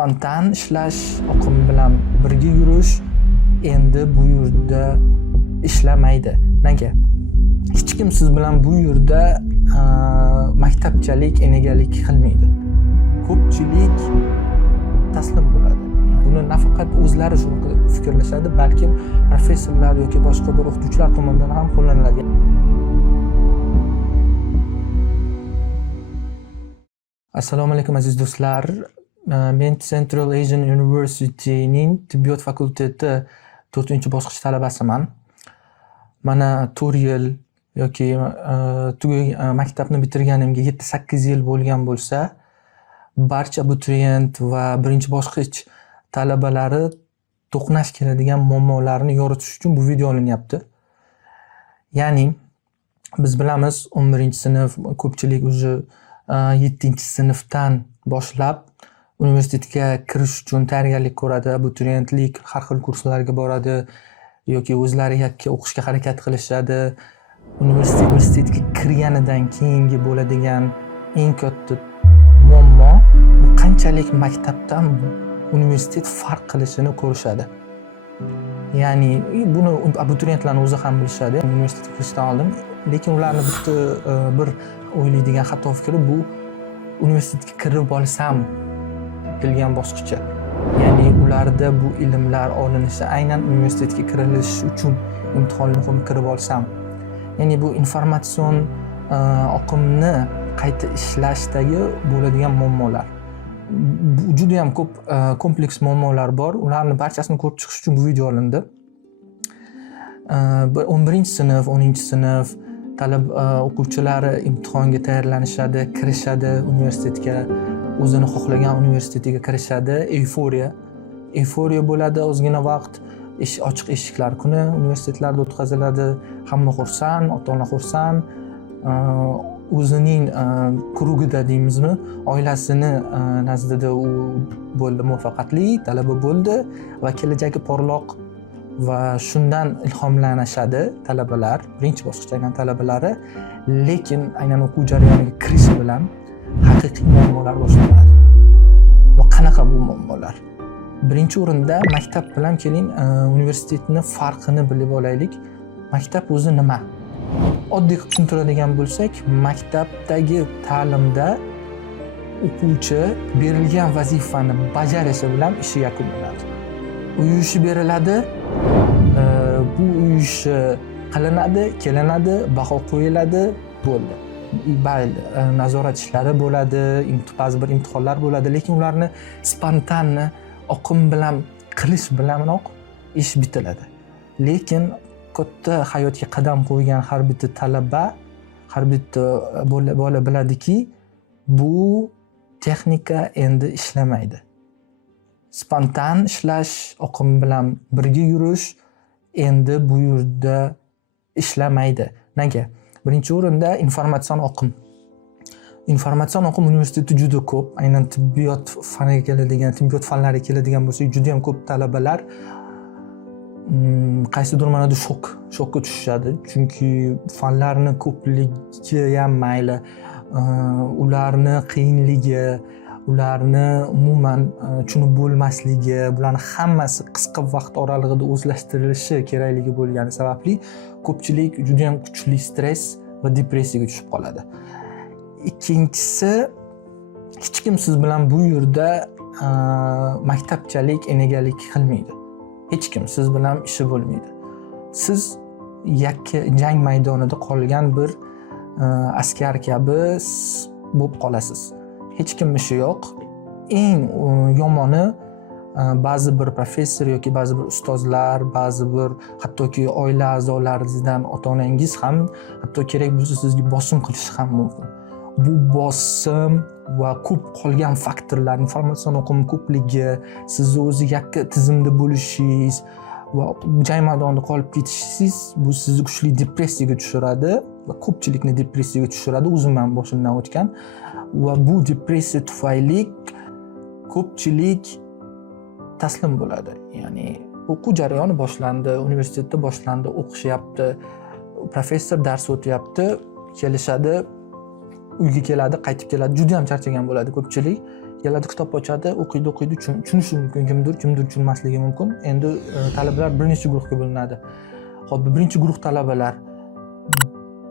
spontan ishlash, oqim bilan birga yurish endi bu yerda ishlamaydi. Nega? Hech kim siz bilan bu yerda maktabchalik enegalik qilmaydi. Ko'pchilik taslim bo'ladi. Buni nafaqat o'zlari shuni fikrlashadi, balkim professorlar yoki boshqa bir o'qituvchilar tomonidan ham qo'llaniladi. Assalomu alaykum aziz do'stlar. Men Central Asian University'ning tibbiyot fakulteti 4-bosqich talabasiman. Mana 4 yil yoki maktabni bitirganimga 7-8 yil bo'lgan bo'lsa, barcha abituriyent va 1-bosqich talabalari to'qnash keladigan muammolarni yoritish uchun bu video olinyapti. Ya'ni biz bilamiz 11-sinf ko'pchilik уже 7-sinfdan boshlab universitetga kirish uchun tayyorgarlik ko'radi, abituriyentlik har xil kurslarga boradi yoki o'zlari yakka o'qishga harakat qilishadi. Universitetga kirganidan keyingi bo'ladigan eng katta muammo qanchalik maktabdan universitet farq qilishini ko'rishadi. Ya'ni buni abituriyentlarning o'zi ham bilishadi. Universitetga kirishdan oldin, lekin ularning bitta bir o'ylaydigan xato fikri bu universitetga kirib olsam kelgan bosqichi. Ya'ni ularda bu ilmlar olinishi aynan universitetga kirilish uchun imtihonni muhim kirib olsam. Ya'ni bu informatsion oqimni qayta ishlashdagi bo'ladigan muammolar. Juda ham ko'p kompleks muammolar bor. Ularni barchasini ko'rib chiqish uchun bu video olindi. 11-sinf, 10-sinf o'quvchilari imtihonga tayyorlanishadi, kirishadi universitetga, o'zini xohlagan universitetiga kirishadi. Euforiya bo'ladi, ozgina vaqt, ochiq eshiklar kuni universitetlarda o'tkaziladi. Hamma xursand, ota-ona xursand. O'zining krugida deymizmi, oilasini nazdida u bo'ldi, muvaffaqiyatli talaba bo'ldi va kelajagi porloq va shundan ilhomlanishadi talabalar, 1-bosqichda aynan talabalari. Lekin aynan o'quv jarayoniga kirish bilan haqiqiy muammolar boshlanadi. Va qanaqa bu muammolar? Birinchi o'rinda maktab bilan keling universitetning farqini bilib olaylik. Maktab o'zi nima? Oddiy tushuntiradigan bo'lsak, maktabdagi ta'limda o'quvchi berilgan vazifani bajarishi bilan ishi yakunlanadi. Uyushi beriladi, bu uyushi qilinadi, kelinadi, baho qo'yiladi, bo'ldi. Bayli nazorat ishlari bo'ladi, ba'zi bir imtihonlar bo'ladi, lekin ularni spontanni oqim bilan qilish bilanoq ish bitiladi. Lekin katta hayotga qadam qo'ygan har bitta talaba, har bitta bola biladiki, bu texnika endi ishlamaydi. Spontan ishlash, oqim bilan birga yurish endi bu yerda ishlamaydi. Nega? Birinchi o'rinda informatsion oqim. Informatsion oqim universitetda juda ko'p. Aynan tibbiyot faniga keladigan, tibbiyot fanlariga keladigan bo'lsak, juda ham ko'p talabalar qaysidir ma'noda shokka tushishadi. Chunki fanlarning ko'pligi ham mayli, ularni qiyinligi, ularni umuman tushunib bo'lmasligi, bularning hammasi qisqa vaqt oralig'ida o'zlashtirilishi kerakligi bo'lgani sababli ko'pchilik juda ham kuchli stress va depressiyaga tushib qoladi. Ikkinchisi, hech kim siz bilan bu yerda maktabchalik enegalik qilmaydi. Hech kim siz bilan ishi bo'lmaydi. Siz yakka jang maydonida qolgan bir askar kabi bo'lib qolasiz. Hech kim ishi yo'q. Eng yomoni ba'zi bir professor yoki ba'zi bir ustozlar, ba'zi bir hattoki oila a'zolaringizdan ota-onangiz ham hatto kerak bo'lsa sizga bosim qilishi ham mumkin. Bu bosim va ko'p qolgan faktorlar, informatsion oqim ko'pligi, siz o'zi yakka tizimda bo'lishingiz va jang maydonida qolib ketishingiz bu sizni kuchli depressiyaga tushiradi va ko'pchilikni depressiyaga tushiradi. O'zim ham boshimdan o'tgan va bu depressiya tufayli ko'pchilik taslim bo'ladi. Ya'ni o'quv jarayoni boshlandi, universitetda boshlandi, o'qishyapti, professor dars o'tyapti, kelishadi, uyga keladi, qaytib keladi, juda ham charchagan bo'ladi ko'pchilik. keladi, kitob ochadi, o'qiydi, tushunishi mumkin kimdir tushunmasligi mumkin. Endi talabalar bir necha guruhga bo'linadi. Xo'p, birinchi guruh talabalar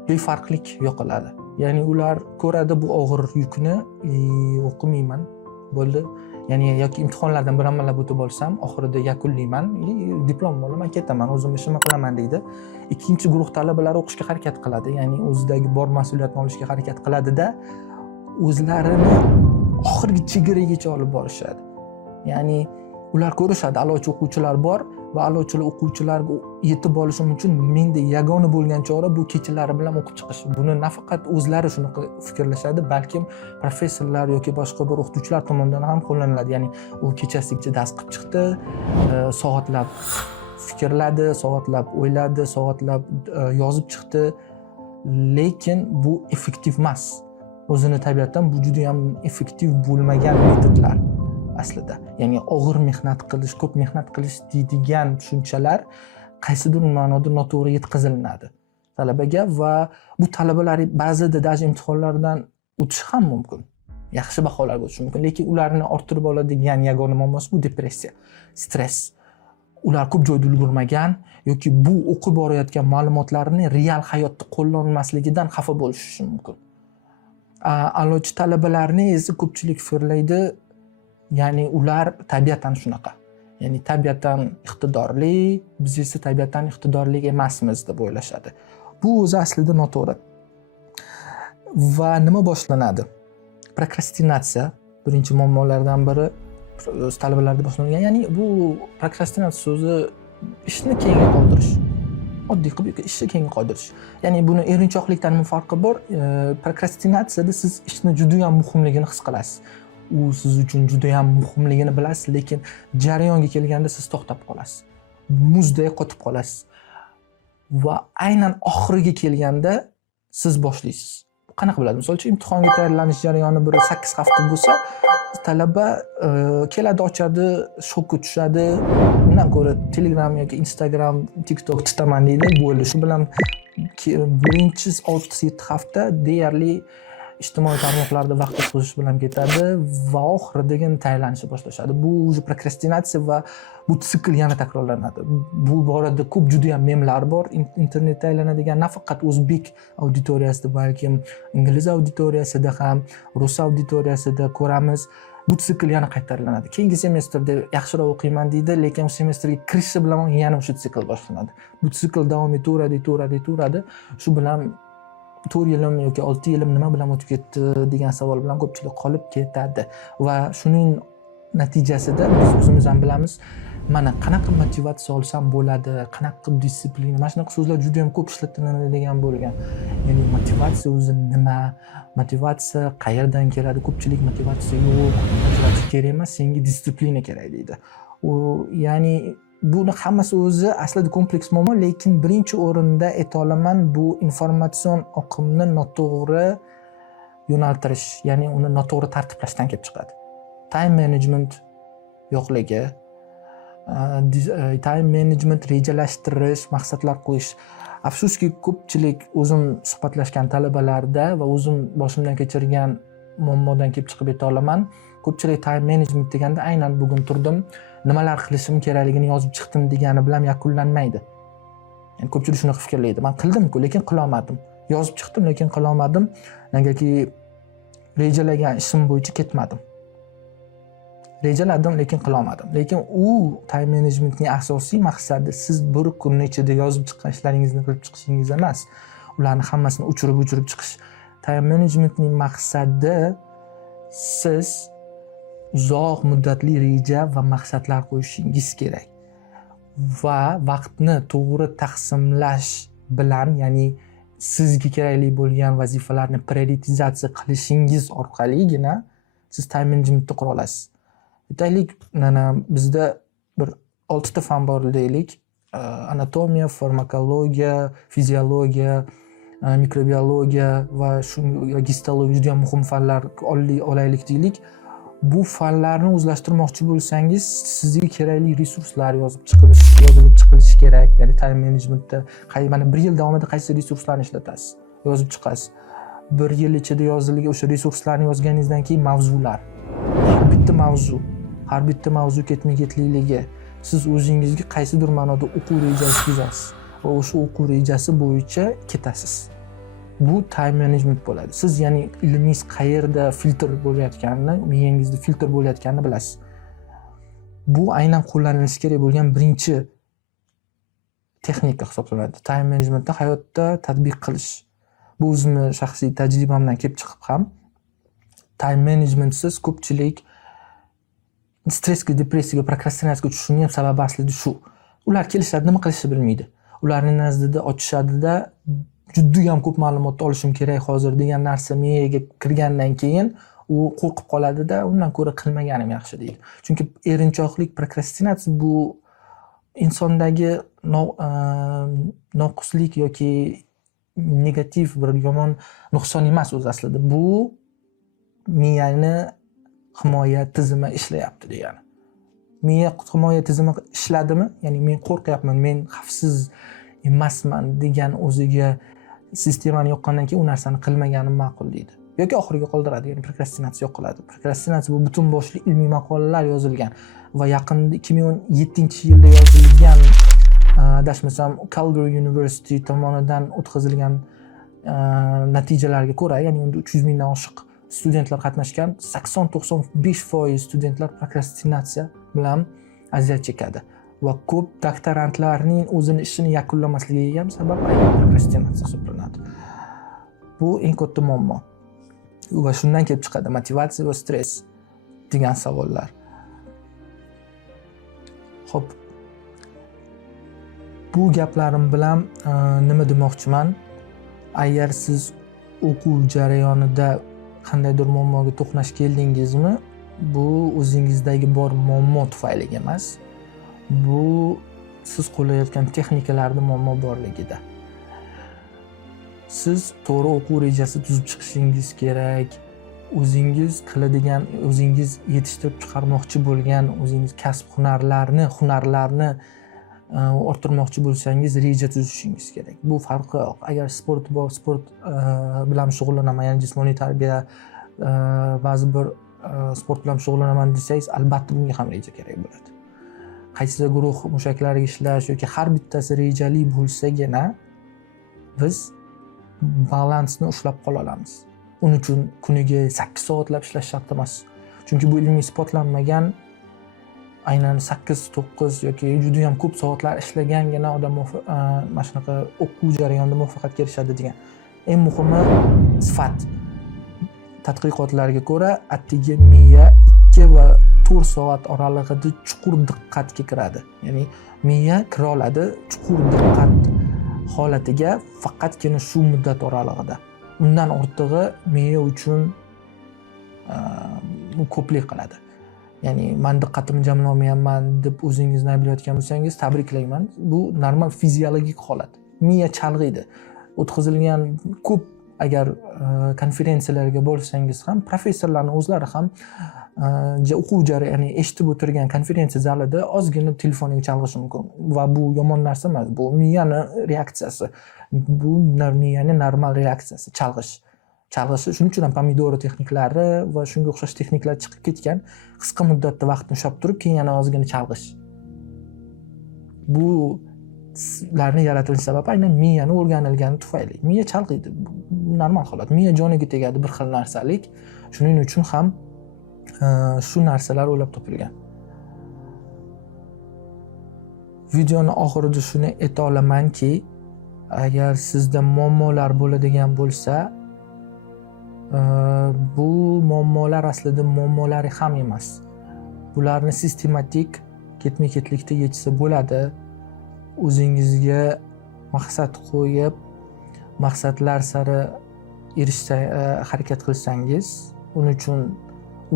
befarqlik yo'qoladi. Ya'ni ular ko'radi bu og'ir yukni, o'qimayman, bo'ldi. Ya'ni yoki imtihonlardan bir amallab o'tib olsam, oxirida yakunlayman, diplom olaman, ketaman, o'zim ishimni qilaman deydi. Ikkinchi guruh talabalar o'qishga harakat qiladi, ya'ni o'zidagi bor mas'uliyatni olishga harakat qiladida, o'zlarini oxirgi chegaragacha olib borishadi. Ya'ni ular ko'rishadi, a'lochi o'quvchilar bor va a'lochi o'quvchilarga yetib olishim uchun menda yagona bo'lgan chora bu kechalari bilan o'qib chiqish. Buni nafaqat o'zlari shunaqa fikrlashadi, balkim professorlar yoki boshqa bir o'qituvchilar tomonidan ham qo'llaniladi. Ya'ni u kechasigacha dars qilib chiqdi, soatlab fikrladi, soatlab o'yladi, soatlab yozib chiqdi, lekin bu effektiv emas. O'zini tabiatdan bu juda ham effektiv bo'lmagan metodlar aslida. Ya'ni og'ir mehnat qilish, ko'p mehnat qilish deydigan tushunchalar qaysidir ma'noda noto'g'ri yetkazilinadi talabaga va bu talabalar ba'zida даже imtihonlardan o'tishi ham mumkin. Yaxshi baholarga o'tishi mumkin, lekin ularni orttirib oladigan yagona muammosi bu depressiya, stress. Ular ko'p joyda ulgurmagan yoki bu o'qib borayotgan ma'lumotlarni real hayotda qo'llanmasligidan xafa bo'lishi mumkin. A'lochi talabalarni esa ko'pchilik fikrlaydi, ya'ni ular tabiatan shunaqa. Ya'ni tabiatan iqtidorli, biz esa tabiatan iqtidorli emasmiz deb o'ylashadi. Bu o'zi aslida noto'g'ri. Va nima boshlanadi? Prokrastinatsiya birinchi muammolardan biri talabalarda boshlangan. Ya'ni bu prokrastinatsiya so'zi ishni keyinga qoldirish. Oddiy qilib ishni keyinga qoldirish. Ya'ni buni erinchoqlikdan nima farqi bor? Prokrastinatsiyada siz ishni juda ham muhimligini his qilasiz. U siz uchun juda ham muhimligini bilasiz, lekin jarayonga kelganda siz to'xtab qolasiz. Muzday qotib qolasiz. Va aynan oxiriga kelganda siz boshlaysiz. Qanaqa bo'ladi? Misol uchun imtihonga tayyorlanish jarayoni bir 8 hafta bo'lsa, talaba keladi, ochadi, shokka tushadi. Undan ko'ra Telegram yoki Instagram, TikTok tutaman deydi, bo'ldi. Shu bilan birinchi 6-7 hafta deyarli ijtimoiy tarmoqlarda vaqt o'tkazish bilan ketadi va oxiridagina tayyorlanishni boshlashadi. Bu o'zi prokrastinatsiya va bu sikl yana takrorlanadi. Bu borada ko'p juda ham memlar bor. Internetda aylanadigan nafaqat o'zbek auditoriyasida, balkim ingliz auditoriyasida ham, rus auditoriyasida ko'ramiz. Bu sikl yana qaytariladi. Keyingi semestrda yaxshiroq o'qiyman deydi, lekin semestrga kirishi bilan yana o'sha sikl boshlanadi. Bu sikl davom etaveradi. Shu bilan 4 yilim yoki 6 yilim nima bilan o'tib ketdi degan savol bilan ko'pchilik qolib ketadi va shuning natijasida biz o'zimiz ham bilamiz, mana qanaqa motivatsiya olsam bo'ladi, qanaqa disiplina, mana shunaqa so'zlar juda ham ko'p ishlatiladigan bo'lgan. Ya'ni motivatsiya o'zi nima, motivatsiya qayerdan keladi? Ko'pchilik motivatsiya yo'q, motivatsiya kerak emas, senga disiplina kerak deydi. Ya'ni buni hammasi o'zi aslida kompleks muammo, lekin birinchi o'rinda aytolaman, bu informatsion oqimni noto'g'ri yo'naltirish, ya'ni uni noto'g'ri tartiblashdan kelib chiqadi. Time management yo'qligi, time management rejalashtirish, maqsadlar qo'yish. Afsuski ko'pchilik o'zim suhbatlashgan talabalarda va o'zim boshimdan kechirgan muammodan kelib chiqib ayta olaman. Ko'pchilik time management deganda aynan bugun turdim, nimalar qilishim kerakligini yozib chiqdim degani bilan yakunlanmaydi. Ya'ni ko'pchilik shunaqa fikrlaydi. Men qildim-ku, lekin qila olmadim. Yozib chiqdim, lekin qila olmadim. Negaki rejalagan ishim bo'yicha ketmadim. Rejaladim, lekin qila olmadim. Lekin u time managementning asosiy maqsadi siz bir kun ichida yozib chiqqan ishlaringizni qilib chiqishingiz emas. Ularni hammasini o'chirib chiqish. Time managementning maqsadi siz uzoq muddatli reja va maqsadlar qo'yishingiz kerak. Va vaqtni to'g'ri taqsimlash bilan, ya'ni sizga kerakli bo'lgan vazifalarni prioritizatsiya qilishingiz orqaligina siz time managementni qura olasiz. Aytaylik, bizda bir 6 ta fan bor deylik. Anatomiya, farmakologiya, fiziologiya, mikrobiologiya va histologiya juda ham muhim fanlar olaylik deylik. Bu fanlarni o'zlashtirmoqchi bo'lsangiz, sizga kerakli resurslar yozilib chiqilishi kerak. Ya'ni time managementda mana 1 yil davomida qaysi resurslarni ishlatasiz, yozib chiqasiz. 1 yil ichida yozilgan o'sha resurslarni yozganingizdan keyin mavzular. bitta mavzu ketma-ketligi, siz o'zingizga qaysidir ma'noda o'quv rejasi tuzasiz va o'sha o'quv rejasi bo'yicha ketasiz. Bu time management bo'ladi. Siz ya'ni ilmingiz qayerda filtr bo'layotganini, miyangizda filtr bo'layotganini bilasiz. Bu aynan qo'llanilishi kerak bo'lgan birinchi texnika hisoblanadi. Time managementni hayotda tatbiq qilish. Bu o'zimni shaxsiy tajribamdan kelib chiqib ham time managementsiz ko'pchilik stressga, depressiyaga, prokrastinatsiyaga tushishining ham sababi aslida shu. Ular kelishadi, nima qilishni bilmaydi. Ularning nazdida ochishadida juda ham ko'p ma'lumotni olishim kerak hozir degan narsa miyaga kirgandan keyin u qo'rqib qoladida, undan ko'ra qilmaganim yaxshi deydi. Chunki erinchoqlik, prokrastinatsiya bu insondagi noquslik yoki negativ bir yomon nuqson emas o'zi aslida. Bu miyani himoya tizimi ishlayapti degani. Miya himoya tizimi ishladimi? Ya'ni men qo'rqyapman, men xavfsiz emasman degan o'ziga sistemani yoqqandan keyin u narsani qilmaganim ma'qul deydi. Yoki oxiriga qoldiradi, ya'ni prokrastinatsiya yo'qoladi. Prokrastinatsiya bu butun boshli ilmiy maqolalar yozilgan va yaqinda 2007-yilda yozilgan, adashmasam Calgary University tomonidan o'tkazilgan natijalarga ko'ra, ya'ni unda 300 mingdan oshiq studentlar qatnashgan, 80-95% studentlar prokrastinatsiya bilan aziyat chekadi va ko'p doktorantlarning o'zini ishini yakunlamasligiga ham sabab aynan prokrastinatsiya hisoblanadi. Bu eng katta muammo. Va shundan kelib chiqadi motivatsiya va stress degan savollar. Xo'p. Bu gaplarim bilan nima demoqchiman? Agar siz o'quv jarayonida qandaydir muammoga to'qnash keldingizmi, bu o'zingizdagi bor muammo tufayli emas. Bu siz qo'llayotgan texnikalarda muammo borligida. Siz to'g'ri o'quv rejasi tuzib chiqishingiz kerak. O'zingiz qiladigan, o'zingiz yetishtirib chiqarmoqchi bo'lgan o'zingiz kasb hunarlarni orttirmoqchi bo'lsangiz reja tuzishingiz kerak. Bu farqi yo'q. Agar sport bilan shug'ullanaman, ya'ni jismoniy tarbiya, ba'zi bir sport bilan shug'ullanaman desangiz, albatta bunga ham reja kerak bo'ladi. Qaysi guruh mushaklariga ishlash yoki har bittasi rejali bo'lsagina biz balansni ushlab qola olamiz. Uning uchun kuniga 8 soatlab ishlash shart emas. Chunki bu ilmiy isbotlanmagan, aynan 8-9 yoki juda ham ko'p soatlar ishlagangina odam mana shunaqa o'quv jarayonida muvaffaqiyatga erishadi degan. Eng muhimi sifat. Tadqiqotlarga ko'ra, atigi miya 2 va 4 soat oralig'ida chuqur diqqatga kiradi. Ya'ni miya kira oladi chuqur diqqat holatiga faqatgina shu muddat oralig'ida. Undan ortig'i miya uchun ko'plik qiladi. Ya'ni men diqqatimni jamlamayapman deb o'zingizni ayblayotgan bo'lsangiz, tabriklayman. Bu normal fiziologik holat. Miya chalg'iydi. O'tkazilgan ko'p agar konferensiyalarga bo'lsangiz ham, professorlarning o'zlari ham o'quv jarayoni eshitib o'tirgan konferensiya zalida ozgina telefoniga chalg'ishi mumkin va bu yomon narsa emas. Bu miyani reaksiyasi. Bu miyaning normal reaksiyasi, chalg'ish. Shuning uchun ham pomidoro texnikalari va shunga o'xshash texnikalar chiqib ketgan. Qisqa muddatda vaqtni ushlab turib, keyin yana ozgina chalg'ish. Bu larni yaratilish sababi aynan miyani o'rganilgani tufayli. Miya chalg'iydi. Normal holat. Miya joniga tegadi bir xil narsalik. Shuning uchun ham shu narsalar o'ylab topilgan. Videoni oxirida shuni ayta olamanki, agar sizda muammolar bo'ladigan bo'lsa, bu muammolar aslida muammolari ham emas. Bularni sistematik ketma-ketlikda yechsa bo'ladi. O'zingizga maqsad qo'yib, maqsadlar sari erishishga harakat qilsangiz, uning uchun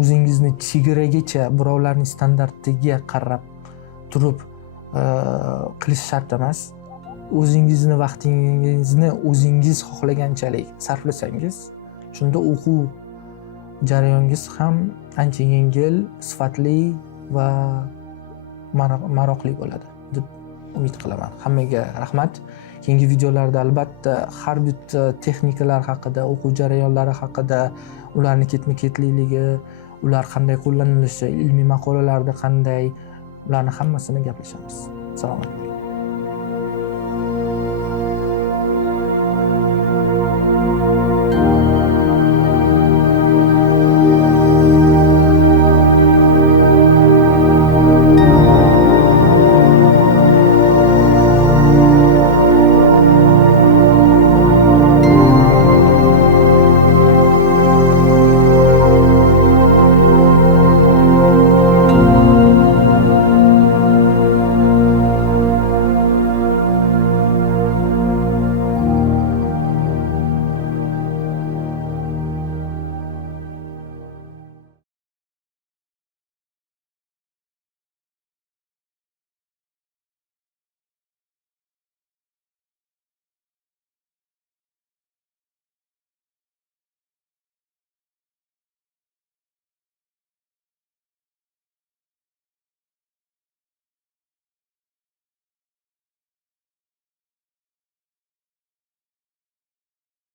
o'zingizni chegaragacha birovlarning standartiga qarab turib qilish shart emas. O'zingizni vaqtingizni o'zingiz xohlaganchalik sarflasangiz, shunda o'quv jarayongingiz ham ancha yengil, sifatli va maroqli bo'ladi deb umid qilaman. Hammaga rahmat. Keyingi videolarda albatta har bitta texnikalar haqida, o'quv jarayonlari haqida, ularning ketma-ketlikligi, ular qanday qo'llanilishi, ilmiy maqolalarda qanday, ularni hammasini gaplashamiz. Assalomu alaykum.